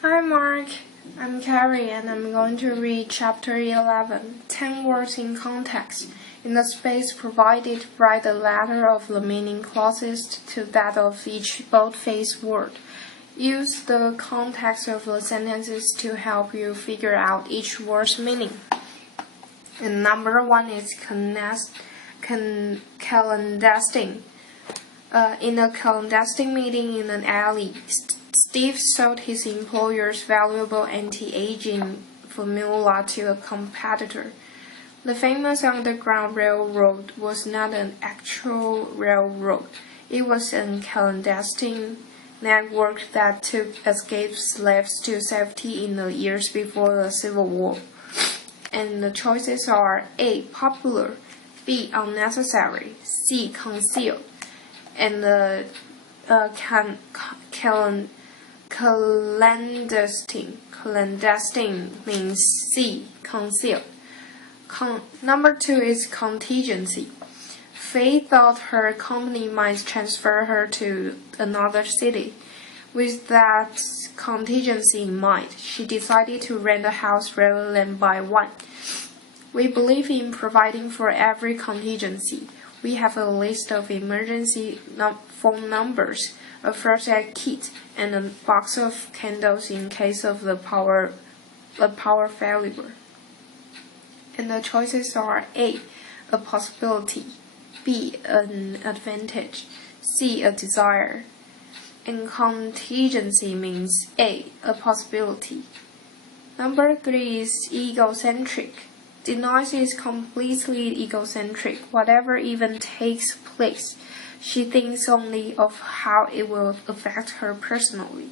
Hi Mark, I'm Carrie and I'm going to read Chapter 11, 10 words in context. In the space provided, write the letter of the meaning closest to that of each bold-faced word. Use the context of the sentences to help you figure out each word's meaning. And number 1 is clandestine. In a clandestine meeting in an alley, Steve sold his employer's valuable anti-aging formula to a competitor. The famous Underground Railroad was not an actual railroad. It was a clandestine network that took escaped slaves to safety in the years before the Civil War. And the choices are A. Popular, B. Unnecessary, C. Concealed. And the clandestine means C. Concealed. Number 2 is contingency. Faye thought her company might transfer her to another city. With that contingency in mind, she decided to rent a house rather than buy one. We believe in providing for every contingency. We have a list of emergency phone numbers, a first aid kit, and a box of candles in case of a power failure. And the choices are A. A possibility, B. An advantage, C. A desire. And contingency means A. A possibility. Number 3 is egocentric. Denise is completely egocentric. Whatever event takes place, she thinks only of how it will affect her personally.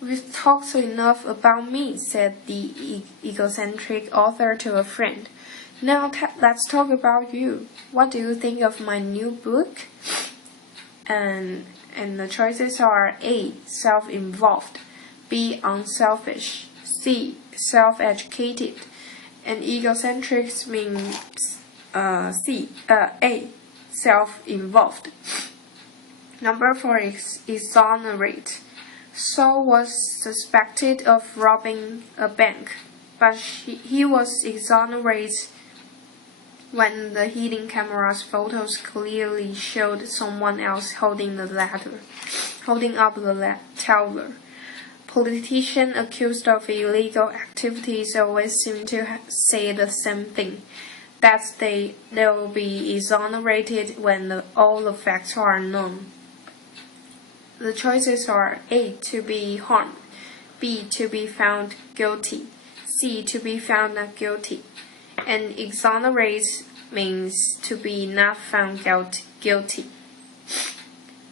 "We've talked enough about me," said the egocentric author to a friend. "Now let's talk about you. What do you think of my new book?" And the choices are A. Self-involved, B. Unselfish, C. Self-educated. And egocentric means A. Self-involved. Number 4 is exonerate. Saul was suspected of robbing a bank, but he was exonerated when the hidden camera's photos clearly showed someone else holding up the teller. Politicians accused of illegal activities always seem to say the same thing, that they will be exonerated when all the facts are known. The choices are A. To be harmed, B. To be found guilty, C. To be found not guilty. And exonerate means to be not found guilty.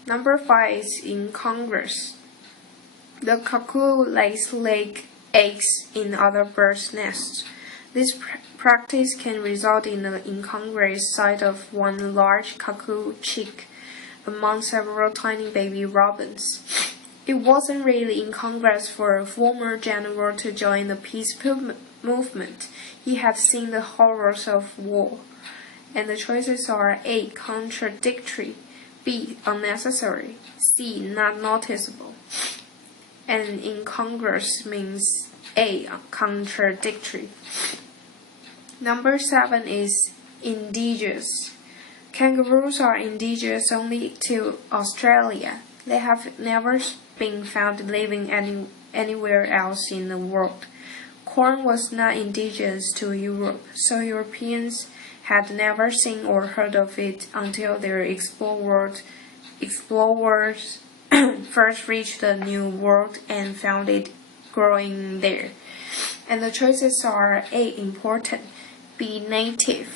Number 5 is incongruous. The cuckoo lays eggs in other birds' nests. This practice can result in the incongruous sight of one large cuckoo chick among several tiny baby robins. It wasn't really incongruous for a former general to join the peace movement. He had seen the horrors of war. And the choices are A. Contradictory, B. Unnecessary, C. Not noticeable. And incongruous means A. Contradictory. Number 7 is indigenous. Kangaroos are indigenous only to Australia. They have never been found living anywhere else in the world. Corn was not indigenous to Europe, so Europeans had never seen or heard of it until their explorers first reached the New World and found it growing there. And the choices are A. Important, B. Native,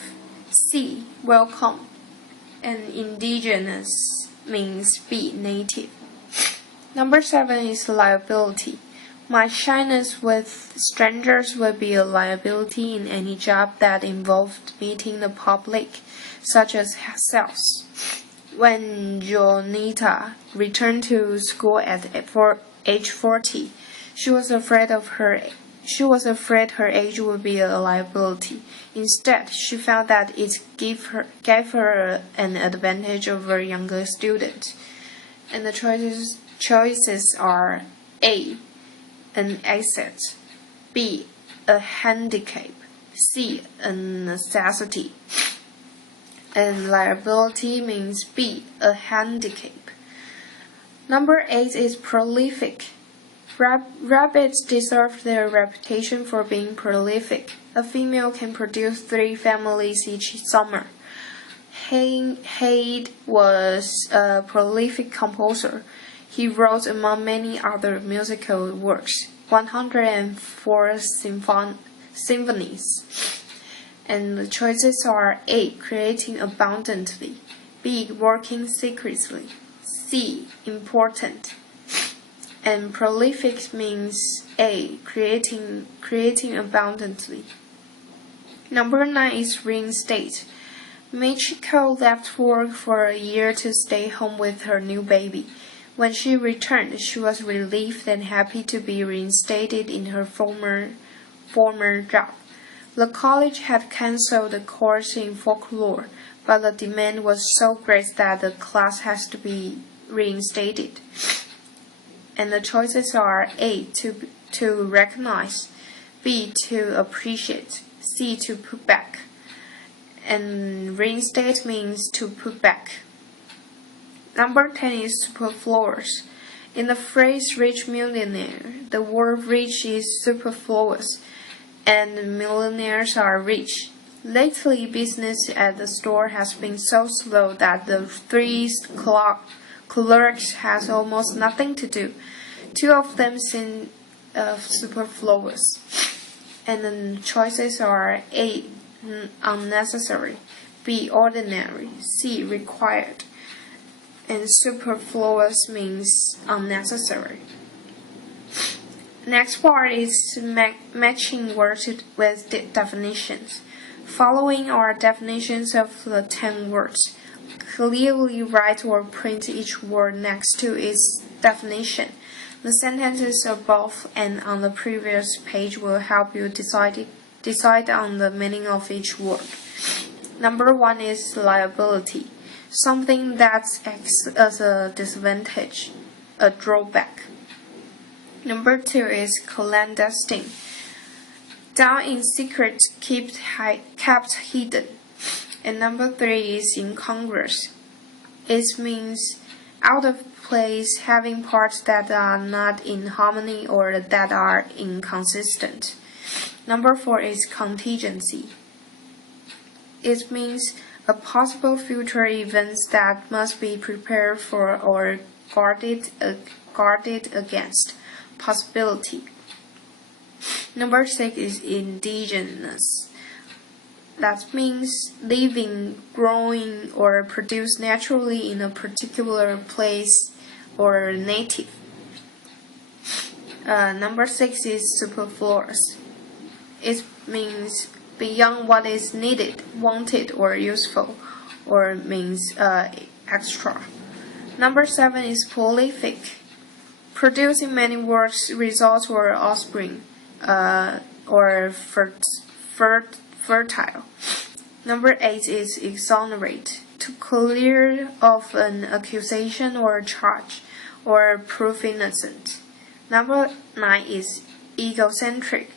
C. Welcome. And indigenous means B. Native. Number 7 is liability. My shyness with strangers would be a liability in any job that involved meeting the public, such as sales. When Jonita returned to school at age 40, she was afraid her age would be a liability. Instead, she found that it gave her an advantage over younger students. And the choices are A. an asset, B, a handicap, C, a necessity. And liability means B, a handicap. Number 8 is prolific. Rabbits deserve their reputation for being prolific. A female can produce 3 families each summer. Haid was a prolific composer. He wrote, among many other musical works, 104 symphonies. And the choices are A, creating abundantly, B, working secretly, C, important. And prolific means A, creating abundantly. Number 9 is reinstate. Michiko left work for a year to stay home with her new baby. When she returned, she was relieved and happy to be reinstated in her former job. The college had cancelled a course in folklore, but the demand was so great that the class has to be reinstated. And the choices are A, to recognize, B, to appreciate, C, to put back. And reinstate means to put back. Number 10 is superfluous. In the phrase rich millionaire, the word rich is superfluous, and millionaires are rich. Lately, business at the store has been so slow that the 3 clerks has almost nothing to do. 2 of them seem superfluous. And the choices are A, unnecessary, B, ordinary, C, required. And superfluous means unnecessary. Next part is matching words with definitions. Following are definitions of the 10 words. Clearly write or print each word next to its definition. The sentences above and on the previous page will help you decide on the meaning of each word. Number 1 is liability, something that acts as a disadvantage, a drawback. Number 2 is clandestine, done in secret, kept hidden. And number 3 is incongruous. It means out of place, having parts that are not in harmony or that are inconsistent. Number 4 is contingency. It means a possible future events that must be prepared for or guarded against possibility. Number 6 is indigenous. That means living, growing, or produced naturally in a particular place or native. Number 6 is superfluous. It means beyond what is needed, wanted, or useful, or means extra. Number 7 is prolific, producing many works, results, or offspring, or fertile. Number 8 is exonerate, to clear of an accusation or charge, or prove innocent. Number 9 is egocentric.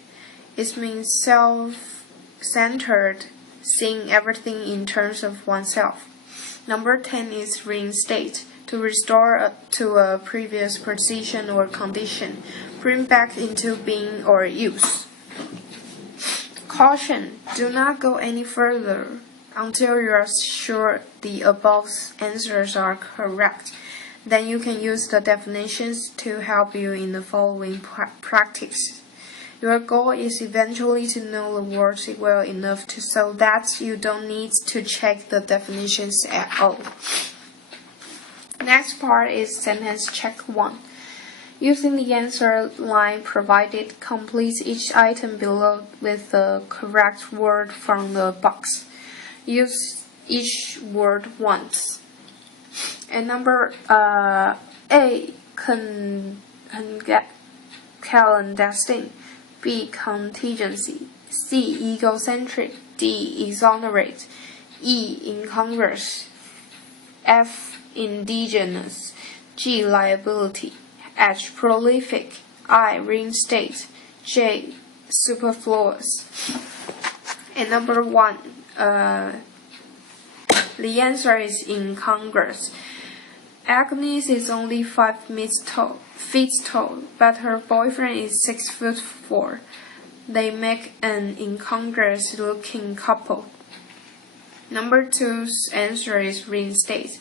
It means self-centered, seeing everything in terms of oneself. Number 10 is reinstate, to restore to a previous position or condition, bring back into being or use. Caution, do not go any further until you are sure the above answers are correct. Then you can use the definitions to help you in the following practice. Your goal is eventually to know the words well enough so that you don't need to check the definitions at all. Next part is sentence check 1. Using the answer line provided, complete each item below with the correct word from the box. Use each word once. And number A, clandestine, B, contingency, C, egocentric, D, exonerate, E, incongruous, F, indigenous, G, liability, H, prolific, I. Reinstate. J. Superfluous. And number 1, the answer is incongruous. Agnes is only 5 feet tall, but her boyfriend is 6'4". They make an incongruous looking couple. Number 2's answer is reinstate.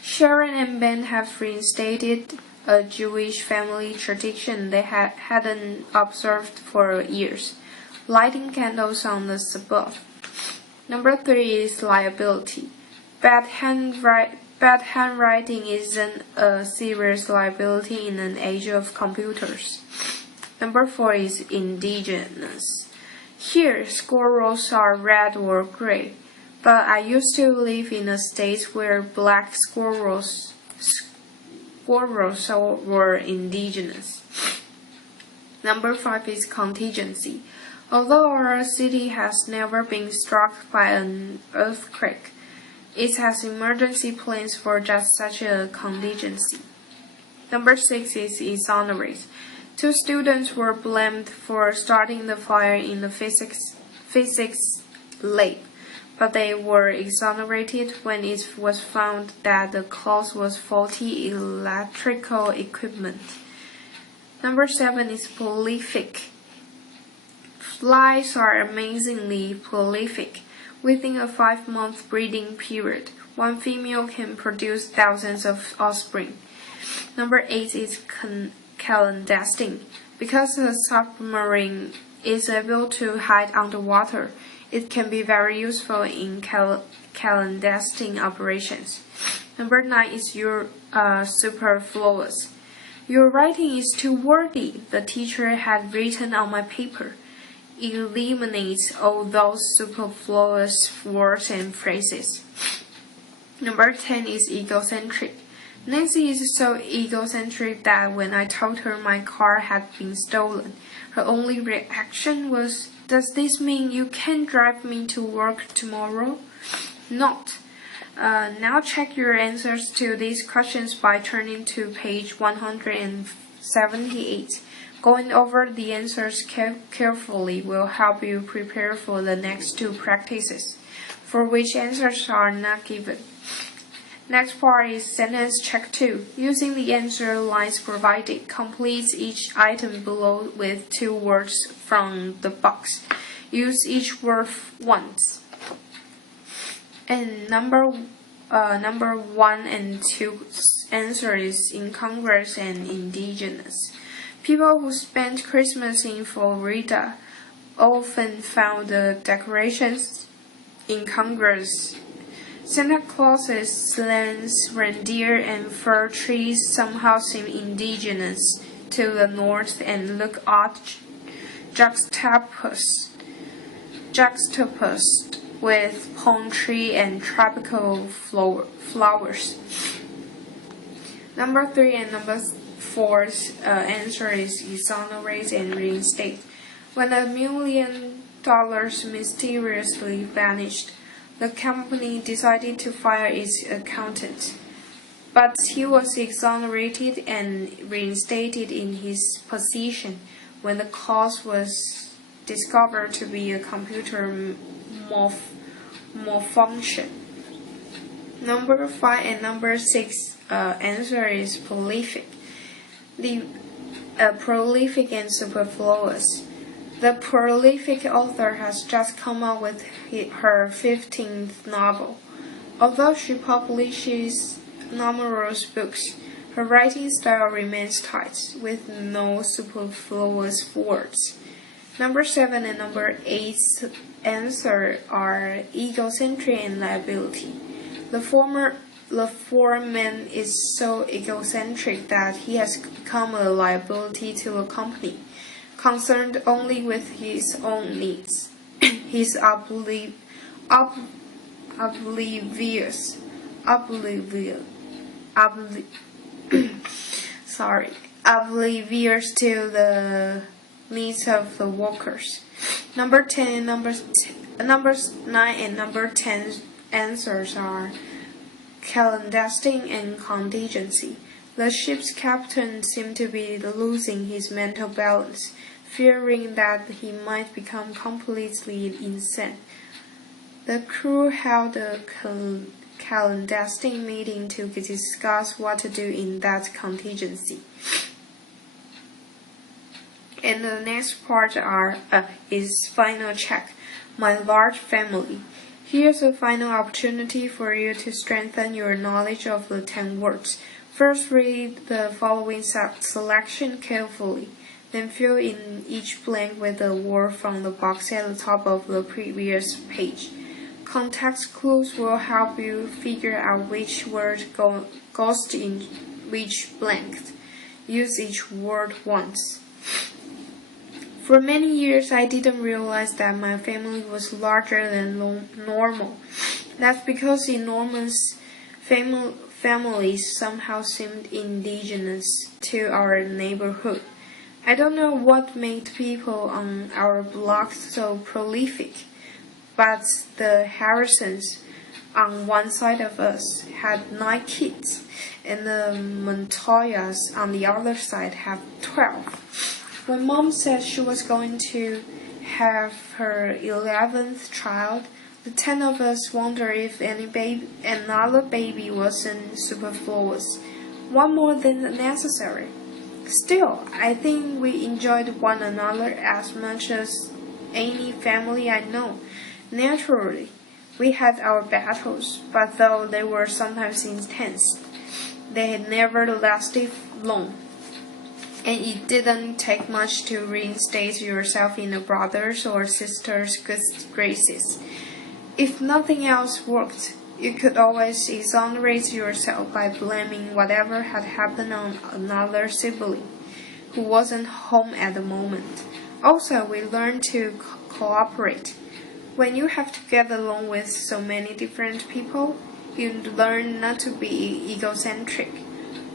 Sharon and Ben have reinstated a Jewish family tradition they hadn't observed for years, lighting candles on the Sabbath. Number 3 is liability. Bad handwriting isn't a serious liability in an age of computers. Number 4 is indigenous. Here, squirrels are red or gray, but I used to live in a state where black squirrels were indigenous. Number 5 is contingency. Although our city has never been struck by an earthquake, it has emergency plans for just such a contingency. Number 6 is exonerate. 2 students were blamed for starting the fire in the physics lab, but they were exonerated when it was found that the cause was faulty electrical equipment. Number 7 is prolific. Flies are amazingly prolific. Within a 5-month breeding period, one female can produce thousands of offspring. Number 8 is clandestine. Because a submarine is able to hide underwater, it can be very useful in clandestine operations. Number 9 is your superfluous. Your writing is too wordy, the teacher had written on my paper. Eliminate all those superfluous words and phrases. Number 10 is egocentric. Nancy is so egocentric that when I told her my car had been stolen, her only reaction was, "Does this mean you can't drive me to work tomorrow?" Not. Now check your answers to these questions by turning to page 178. Going over the answers carefully will help you prepare for the next 2 practices, for which answers are not given. Next part is sentence check 2. Using the answer lines provided, complete each item below with 2 words from the box. Use each word once. And number 1 and 2's answer is incongruous and indigenous. People who spent Christmas in Florida often found the decorations incongruous. Santa Claus's sleds, reindeer, and fir trees somehow seem indigenous to the north and look odd juxtaposed with palm tree and tropical flowers. Number 3 and number 4's answer is exonerate and reinstate. When $1 million mysteriously vanished, the company decided to fire its accountant, but he was exonerated and reinstated in his position when the cause was discovered to be a computer malfunction. Number 5 and number 6 answer is prolific. The prolific and superfluous. The prolific author has just come out with her 15th novel. Although she publishes numerous books, her writing style remains tight, with no superfluous words. Number 7 and number 8's answer are egocentric and liability. The foreman is so egocentric that he has become a liability to a company, concerned only with his own needs. He's oblivious to the needs of the workers. Number 10 and numbers 9 and number 10 answers are clandestine and contingency. The ship's captain seemed to be losing his mental balance, fearing that he might become completely insane. The crew held a clandestine meeting to discuss what to do in that contingency. And the next part is final check, my large family. Here's a final opportunity for you to strengthen your knowledge of the 10 words. First, read the following selection carefully. Then fill in each blank with a word from the box at the top of the previous page. Context clues will help you figure out which word goes in which blank. Use each word once. For many years, I didn't realize that my family was larger than normal. That's because enormous families somehow seemed indigenous to our neighborhood. I don't know what made people on our block so prolific, but the Harrisons on one side of us had 9 kids, and the Montoyas on the other side have 12. When Mom said she was going to have her 11th child, the 10 of us wondered if another baby wasn't superfluous, one more than necessary. Still, I think we enjoyed one another as much as any family I know. Naturally, we had our battles, but though they were sometimes intense, they had never lasted long. And it didn't take much to reinstate yourself in a brother's or sister's good graces. If nothing else worked, you could always exonerate yourself by blaming whatever had happened on another sibling who wasn't home at the moment. Also, we learned to cooperate. When you have to get along with so many different people, you learn not to be egocentric.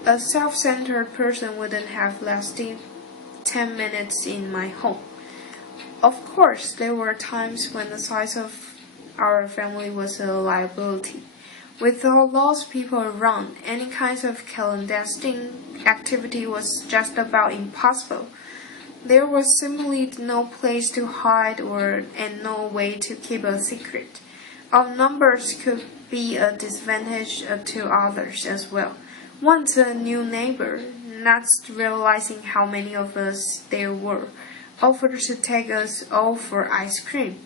A self-centered person wouldn't have lasted 10 minutes in my home. Of course, there were times when the size of our family was a liability. With all those people around, any kind of clandestine activity was just about impossible. There was simply no place to hide and no way to keep a secret. Our numbers could be a disadvantage to others as well. Once a new neighbor, not realizing how many of us there were, offered to take us all for ice cream.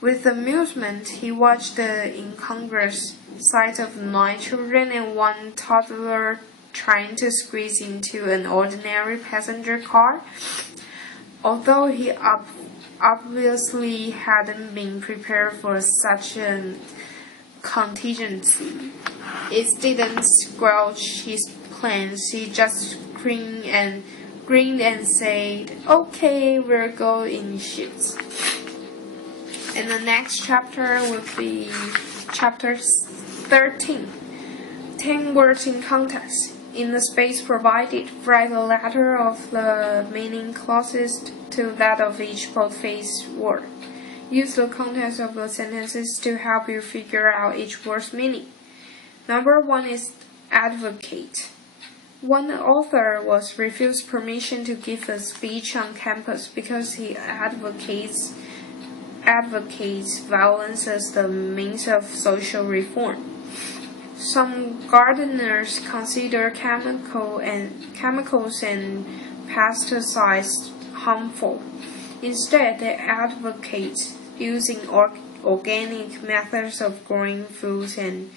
With amusement, he watched the incongruous sight of 9 children and 1 toddler trying to squeeze into an ordinary passenger car. Although he obviously hadn't been prepared for such a contingency, it didn't squelch his plans. He just grinned and said, "Okay, we'll go in shifts." And the next chapter will be chapter 13. 10 words in context. In the space provided, write the letter of the meaning closest to that of each boldface word. Use the context of the sentences to help you figure out each word's meaning. Number 1 is advocate. One author was refused permission to give a speech on campus because he advocates violence as the means of social reform. Some gardeners consider chemicals and pesticides harmful. Instead, they advocate using organic methods of growing foods and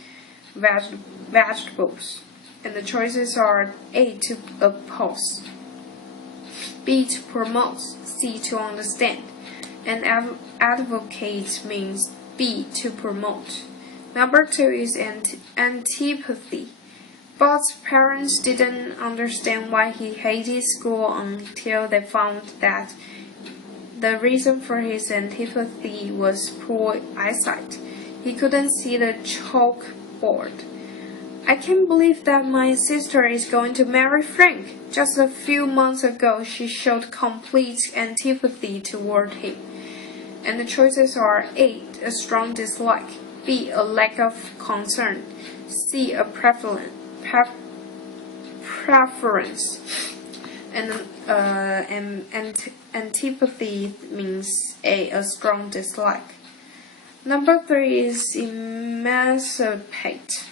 vegetables. And the choices are A, to oppose, B, to promote, C, to understand. And advocate means B, to promote. Number 2 is antipathy. Bob's parents didn't understand why he hated school until they found that the reason for his antipathy was poor eyesight. He couldn't see the chalkboard. I can't believe that my sister is going to marry Frank. Just a few months ago, she showed complete antipathy toward him. And the choices are A, a strong dislike, B, a lack of concern, C, a prevalent preference. Antipathy means a strong dislike. Number 3 is emancipate.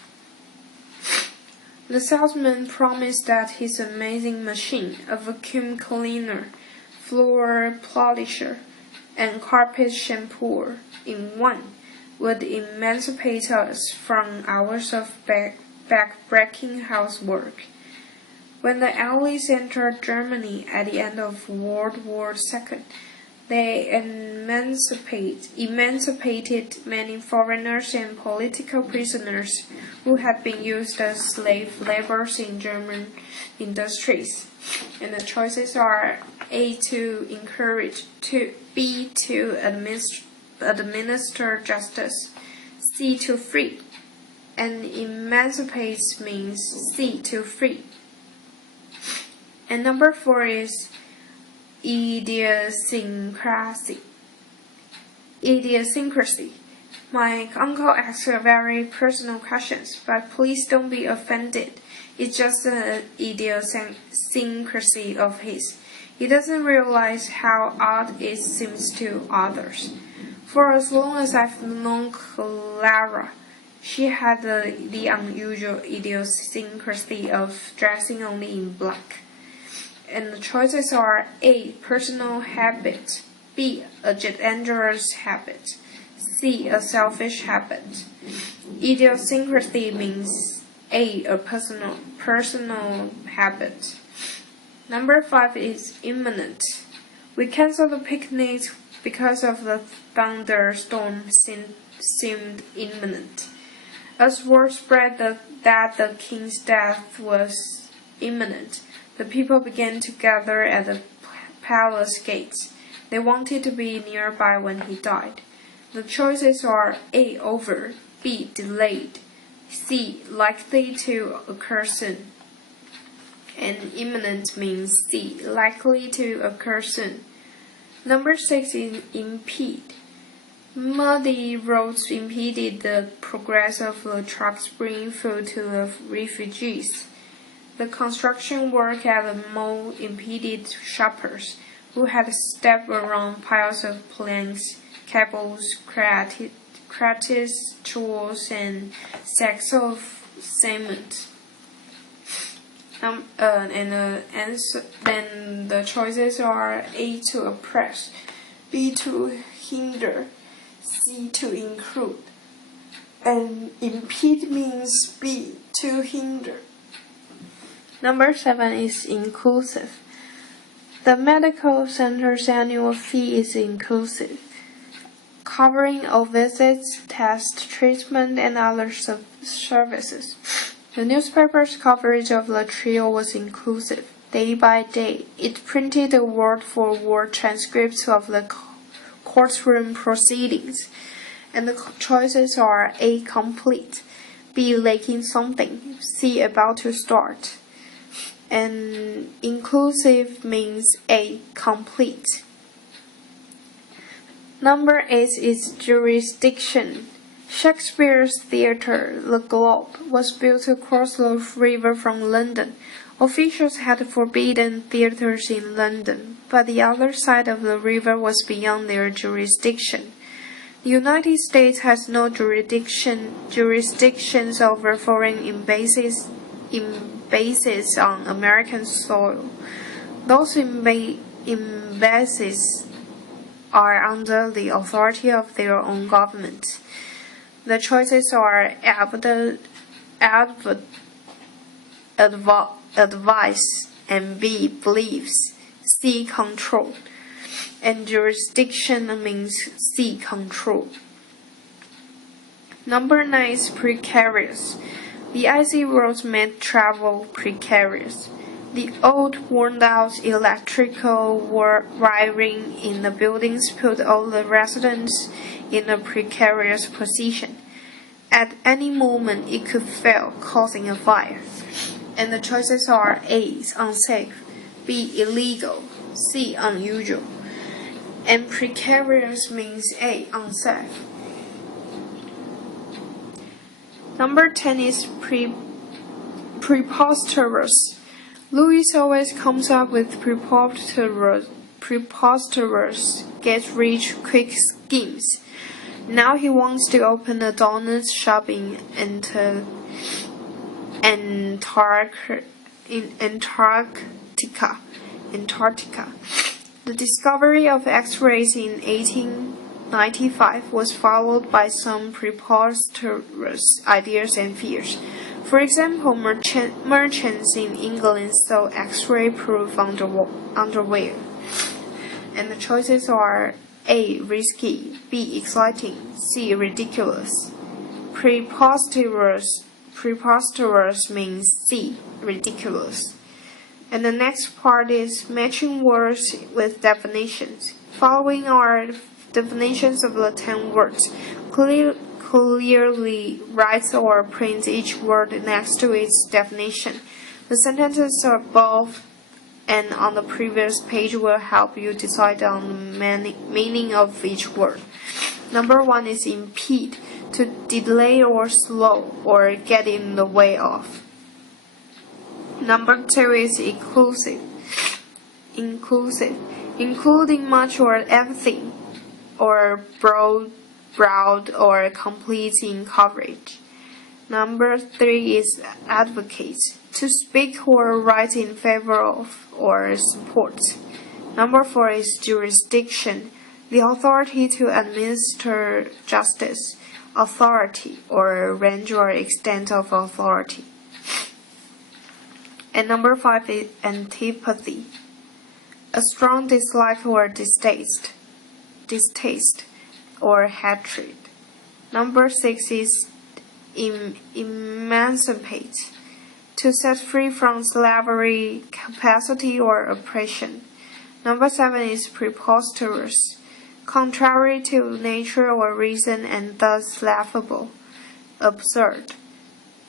The salesman promised that his amazing machine, a vacuum cleaner, floor polisher, and carpet shampooer in one, would emancipate us from hours of back-breaking housework. When the Allies entered Germany at the end of World War II, they emancipated many foreigners and political prisoners who had been used as slave laborers in German industries. And the choices are A, to encourage, B, to administer justice, C, to free, and emancipate means C, to free. And number 4 is idiosyncrasy. My uncle asks a very personal questions, but please don't be offended. It's just an idiosyncrasy of his. He doesn't realize how odd it seems to others. For as long as I've known Clara, she had the unusual idiosyncrasy of dressing only in black. And the choices are A, personal habit, B, a dangerous habit, C, a selfish habit. Idiosyncrasy means A, a personal habit. Number 5 is imminent. We canceled the picnic because of the thunderstorm seemed imminent. As word spread that the king's death was imminent, the people began to gather at the palace gates. They wanted to be nearby when he died. The choices are A, over, B, delayed, C, likely to occur soon. And imminent means C, likely to occur soon. Number 6 is impede. Muddy roads impeded the progress of the trucks bringing food to the refugees. The construction work at the mall impeded shoppers, who had to step around piles of planks, cables, crates, tools, and sacks of cement. Then the choices are A, to oppress, B, to hinder, C, to include, and impede means B, to hinder. Number 7 is inclusive. The medical center's annual fee is inclusive, covering all visits, tests, treatment, and other services. The newspaper's coverage of the trio was inclusive. Day by day, it printed the word-for-word transcripts of the courtroom proceedings, and the choices are A, complete, B, lacking something, C, about to start. And inclusive means A, complete. Number 8 is jurisdiction. Shakespeare's theatre, the Globe, was built across the river from London. Officials had forbidden theatres in London, but the other side of the river was beyond their jurisdiction. The United States has no jurisdictions over foreign embassies on American soil. Those embassies are under the authority of their own government. The choices are advice, and B, beliefs, C, control. And jurisdiction means C, control. Number 9 is precarious. The icy roads made travel precarious. The old, worn-out electrical wiring in the buildings put all the residents in a precarious position. At any moment, it could fail, causing a fire. And the choices are A, unsafe, B, illegal, C, unusual. And precarious means A, unsafe. Number 10 is preposterous. Louis always comes up with preposterous get-rich-quick schemes. Now he wants to open a donut shop in Antarctica. The discovery of X-rays in 1895 was followed by some preposterous ideas and fears. For example, merchants in England saw X-ray-proof underwear. And the choices are A. Risky, B. Exciting, C. Ridiculous. Preposterous means C. Ridiculous. And the next part is matching words with definitions. Following are definitions of the 10 words. Clearly write or print each word next to its definition. The sentences above and on the previous page will help you decide on the meaning of each word. Number 1 is impede, to delay or slow or get in the way of. Number 2 is inclusive, including much or everything, or broad or complete in coverage. Number 3 is advocate, to speak or write in favor of or support. Number 4 is jurisdiction, the authority to administer justice, authority or range or extent of authority. And number 5 is antipathy, a strong dislike or distaste or hatred. Number 6 is emancipate, to set free from slavery, capacity, or oppression. Number 7 is preposterous, contrary to nature or reason and thus laughable, absurd.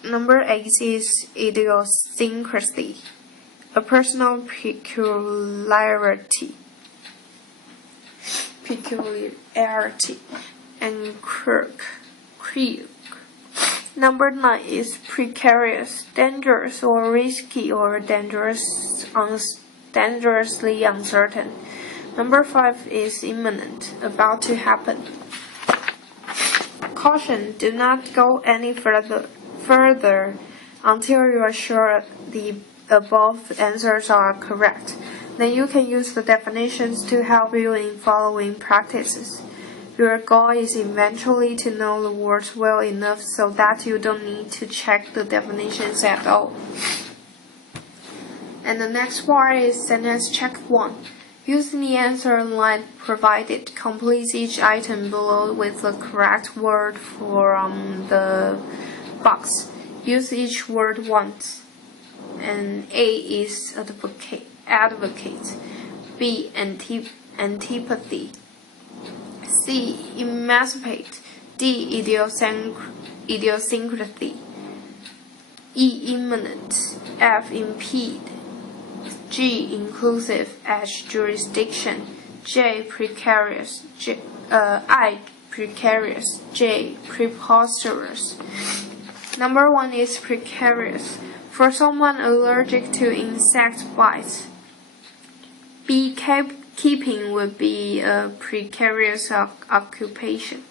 Number 8 is idiosyncrasy, a personal peculiarity, and quirk. Number 9 is precarious, dangerous or risky or dangerously uncertain. Number 5 is imminent, about to happen. Caution, do not go any further until you are sure the above answers are correct. Then you can use the definitions to help you in following practices. Your goal is eventually to know the words well enough so that you don't need to check the definitions at all. And the next part is sentence check 1. Using the answer line provided, complete each item below with the correct word from the box. Use each word once. And A is advocate, B antipathy, C emancipate, D idiosyncrasy, E imminent, F impede, G inclusive, H jurisdiction, J precarious, I precarious, J preposterous. Number 1 is precarious, for someone allergic to insect bites. Beekeeping would be a precarious occupation.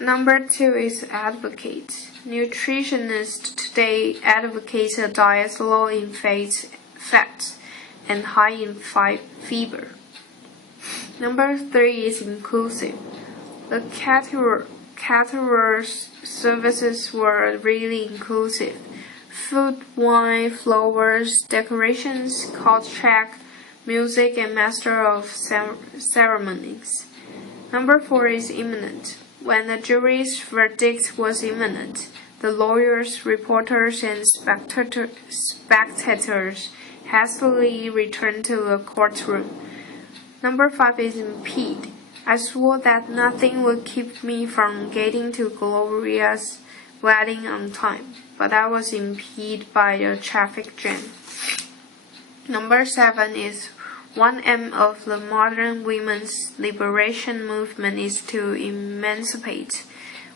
Number 2 is advocate. Nutritionists today advocate a diet low in fat and high in fiber. Number 3 is inclusive. The caterers services were really inclusive. Food, wine, flowers, decorations, court check, music, and master of ceremonies. Number 4 is imminent. When the jury's verdict was imminent, the lawyers, reporters, and spectators hastily returned to the courtroom. Number 5 is impede. I swore that nothing would keep me from getting to Gloria's wedding on time, but I was impeded by a traffic jam. Number 7 is one aim of the modern women's liberation movement is to emancipate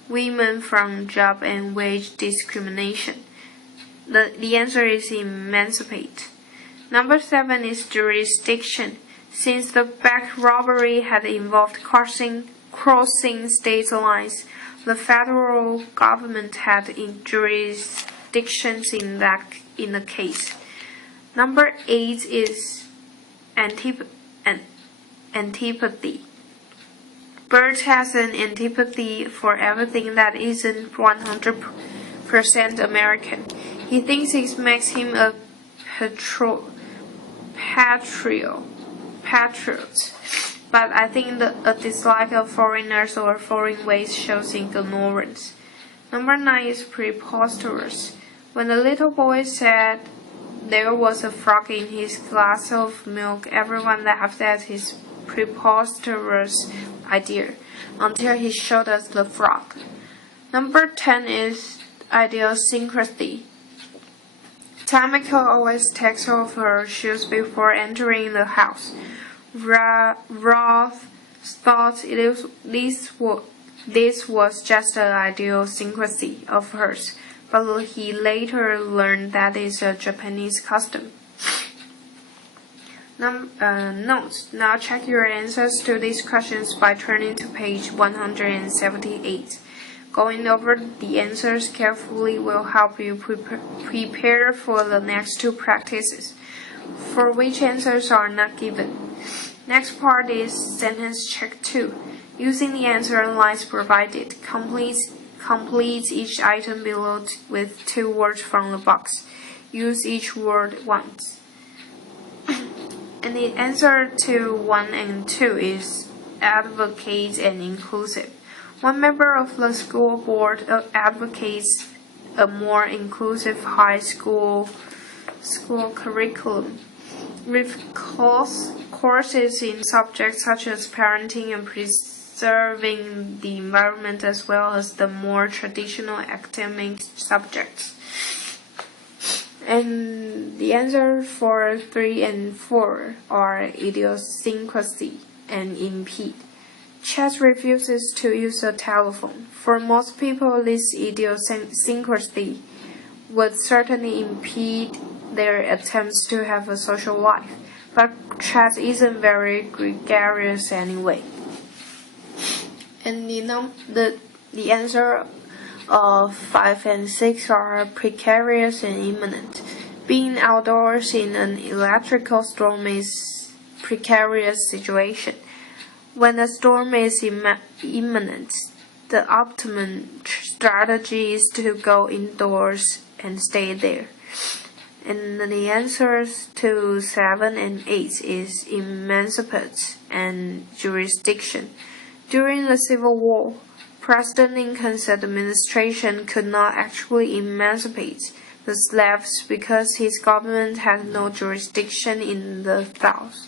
women from job and wage discrimination. The answer is emancipate. Number 7 is jurisdiction. Since the bank robbery had involved crossing state lines, the federal government had jurisdictions in the case. Number 8 is antipathy. Bert has an antipathy for everything that isn't 100% American. He thinks it makes him a patriot. But I think a dislike of foreigners or foreign ways shows ignorance. Number 9 is preposterous. When the little boy said there was a frog in his glass of milk, everyone laughed at his preposterous idea until he showed us the frog. Number 10 is idiosyncrasy. Tamiko always takes off her shoes before entering the house. Roth thought this was just an idiosyncrasy of hers, but he later learned that it's a Japanese custom. Notes. Now check your answers to these questions by turning to page 178. Going over the answers carefully will help you prepare for the next two practices, for which answers are not given. Next part is sentence check 2. Using the answer lines provided, complete each item below with 2 words from the box. Use each word once. And the answer to 1 and 2 is advocate and inclusive. One member of the school board advocates a more inclusive high school curriculum, with courses in subjects such as parenting and preserving the environment, as well as the more traditional academic subjects. And the answer for 3 and 4 are idiosyncrasy and impede. Chet refuses to use a telephone. For most people, this idiosyncrasy would certainly impede their attempts to have a social life, but Chet isn't very gregarious anyway. And the answer of 5 and 6 are precarious and imminent. Being outdoors in an electrical storm is a precarious situation. When a storm is imminent, the optimum strategy is to go indoors and stay there. And the answers to 7 and 8 is emancipate and jurisdiction. During the Civil War, President Lincoln's administration could not actually emancipate the slaves because his government had no jurisdiction in the South.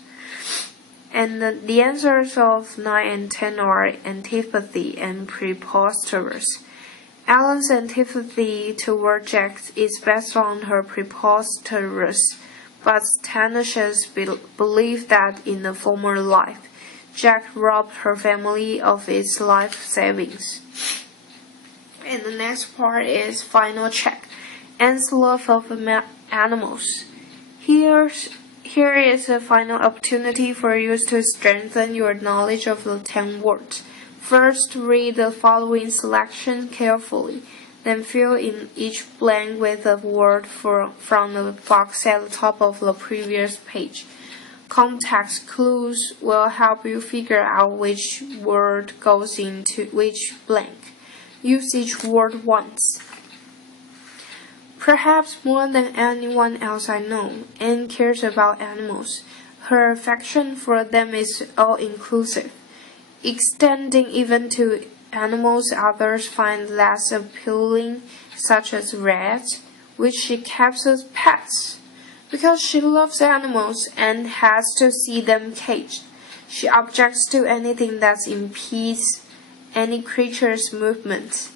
And the answers of 9 and 10 are antipathy and preposterous. Ellen's antipathy toward Jack is based on her preposterous but tenacious belief that in a former life, Jack robbed her family of its life savings. And the next part is final check. Anne's love of animals. Here is a final opportunity for you to strengthen your knowledge of the 10 words. First, read the following selection carefully, then fill in each blank with a word from the box at the top of the previous page. Context clues will help you figure out which word goes into which blank. Use each word once. Perhaps more than anyone else I know, Anne cares about animals. Her affection for them is all-inclusive, extending even to animals others find less appealing, such as rats, which she keeps as pets. Because she loves animals and has to see them caged, she objects to anything that impedes any creature's movement.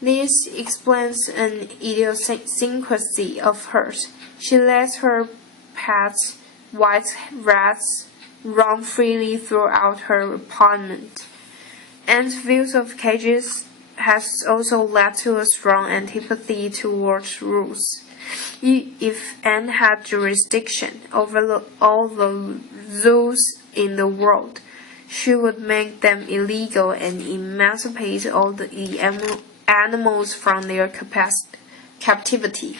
This explains an idiosyncrasy of hers. She lets her pets, white rats, roam freely throughout her apartment. Anne's views of cages has also led to a strong antipathy towards rules. If Anne had jurisdiction over all the zoos in the world, she would make them illegal and emancipate all the animals from their captivity.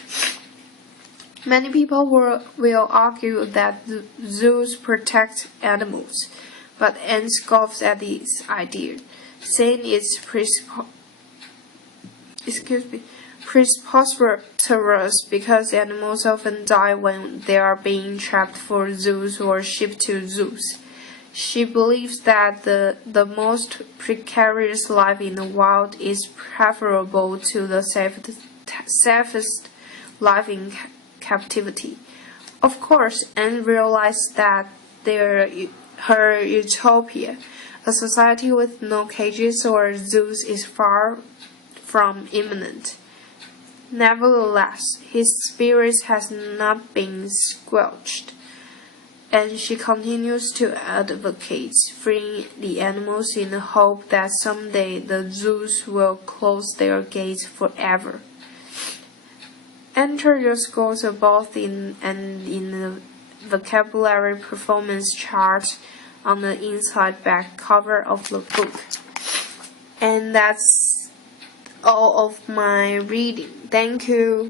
Many people will argue that zoos protect animals, but Anne scoffs at this idea, saying it's preposterous because animals often die when they are being trapped for zoos or shipped to zoos. She believes that the most precarious life in the wild is preferable to the safest life in captivity. Of course, Anne realized that her utopia, a society with no cages or zoos, is far from imminent. Nevertheless, his spirit has not been squelched, and she continues to advocate freeing the animals in the hope that someday the zoos will close their gates forever. Enter your scores both in the vocabulary performance chart on the inside back cover of the book. And that's all of my reading. Thank you.